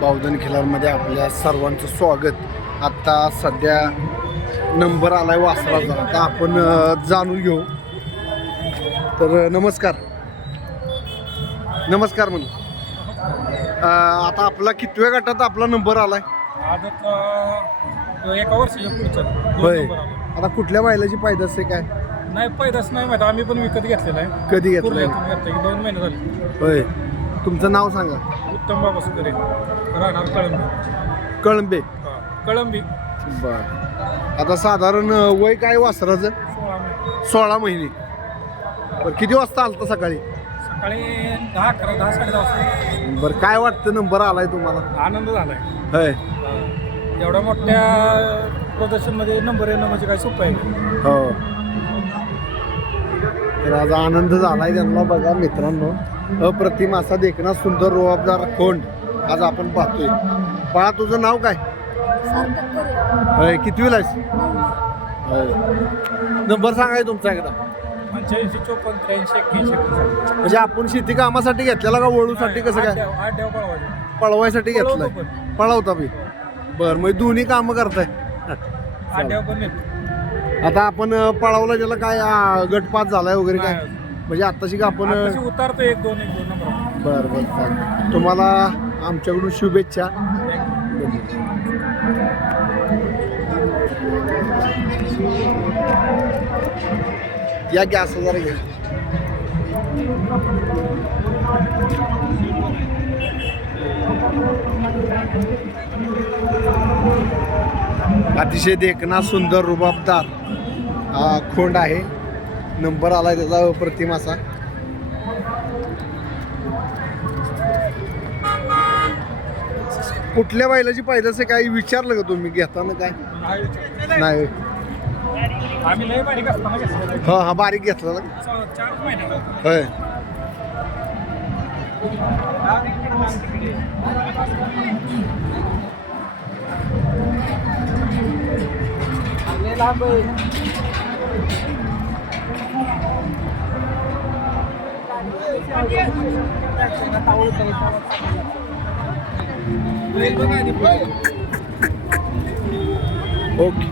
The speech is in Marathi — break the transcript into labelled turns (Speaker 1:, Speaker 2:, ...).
Speaker 1: बावधन खिलारमध्ये आपल्या सर्वांचं स्वागत. आत्ता सध्या नंबर आलाय वासराचा. आता आपण जाणून घेऊ. तर नमस्कार. नमस्कार म्हणून. आता आपला कितव्या गटात आपला नंबर आलाय?
Speaker 2: एका वर्षाच्या पुढचं. दोन
Speaker 1: होय.
Speaker 2: आला.
Speaker 1: आता कुठल्या बैलाची पायदास आहे काय?
Speaker 2: नाही पैदाच नाही माहिती. आम्ही पण विकत घेतलेला आहे.
Speaker 1: कधी
Speaker 2: घेतलं दोन महिने झाले.
Speaker 1: होय. तुमचं नाव सांगा.
Speaker 2: उत्तम बाबा सुकरे राहणार कळंबी.
Speaker 1: कळंबे.
Speaker 2: हा, कळंबी.
Speaker 1: बर. आता साधारण वय काय वासराचं?
Speaker 2: सोळा महिने
Speaker 1: सोळा महिने. बरं किती वाजता आलता सकाळी?
Speaker 2: सकाळी दहा अकरा दहा साडे दहा वाजता.
Speaker 1: बरं काय वाटतं नंबर आलाय तुम्हाला?
Speaker 2: आनंद झालाय.
Speaker 1: होय.
Speaker 2: हा. एवढ्या मोठ्या प्रदर्शनमध्ये नंबर येणं म्हणजे काय सोपं आहे.
Speaker 1: हो. तर आज आनंद झालाय त्यांना बघा मित्रांनो. अप्रतिम असा देखना सुंदर रोबाबदार खोंड आज आपण पाहतोय. बाळा तुझं नाव काय? होय कितवीला आहेस? नंबर सांगाय तुमचा एकदा.
Speaker 2: पंच्याऐंशी चोपन्न त्र्याऐंशी एक्क्याऐंशी.
Speaker 1: म्हणजे आपण शेती कामासाठी घेतलेला का वळूसाठी कसं काय. पळवायसाठी घेतलाय.
Speaker 2: पळवतो
Speaker 1: पळवता बी. बरं मग दोन्ही कामं करताय. आता आपण पळवला त्याला काय गटपात झालाय वगैरे काय. म्हणजे आत्ताशी का आपण
Speaker 2: आताशी उतारतो एक दोन एक दोन नंबर.
Speaker 1: बरं बरं चालेल. तुम्हाला आमच्याकडून शुभेच्छा. या गॅस जरा घ्या. अतिशय देखना सुंदर रुबाबदार हा खोंड आहे. नंबर आलाय त्याचा अप्रतिम असा. कुठल्या बैलाची पाहिजे काही विचारलं का तुम्ही? घेताना काय? नाही. हा हा बारीक घेतला. होय. ओके